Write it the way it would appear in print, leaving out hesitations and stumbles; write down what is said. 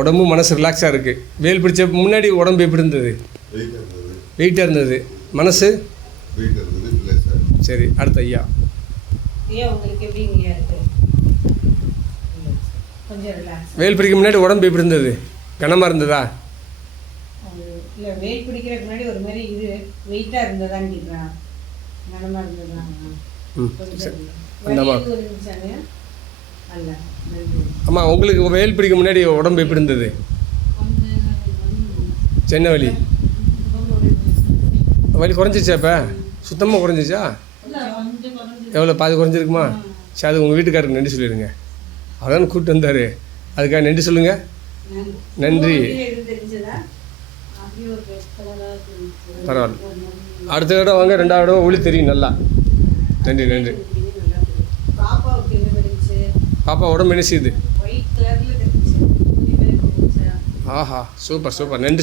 உடம்பு மனசு ரிலாக்ஸாக இருக்குது. வேல் பிடிச்ச முன்னாடி உடம்பு எப்படி இருந்தது? வெயிட்டாக இருந்தது. மனசு சரி. அடுத்த ஐயா. வேல் பிடிக்க முன்னாடி உடம்பு எப்படி இருந்தது? கனமாக இருந்ததா? இல்லை, வெயில் பிடிக்கிறதுக்கு முன்னாடி ஒரு மாதிரி இது வெயிட்டாக இருந்ததான்னு கேட்குறான். கனமாக இருந்ததா? ஆமாம். உங்களுக்கு வெயில் பிடிக்க முன்னாடி உடம்பு எப்படி இருந்தது? சின்ன வலி வலி குறைஞ்சிச்சா? இப்போ சுத்தமாக குறைஞ்சிச்சா? எவ்வளோ? பாதி குறைஞ்சிருக்குமா? சரி, அது உங்கள் வீட்டுக்காரருக்கு நன்றி சொல்லிடுங்க. அதான் கூப்பிட்டு வந்தார், அதுக்காக நன்றி சொல்லுங்கள். நன்றி. பரவாயில்ல. அடுத்த தடவை வாங்க, ரெண்டாவது தடவை ஒளி தெரியும் நல்லா. நன்றி நன்றி. பாப்பா உடம்பு என்ன செய்யுது? ஆஹா, சூப்பர் சூப்பர். நன்றி.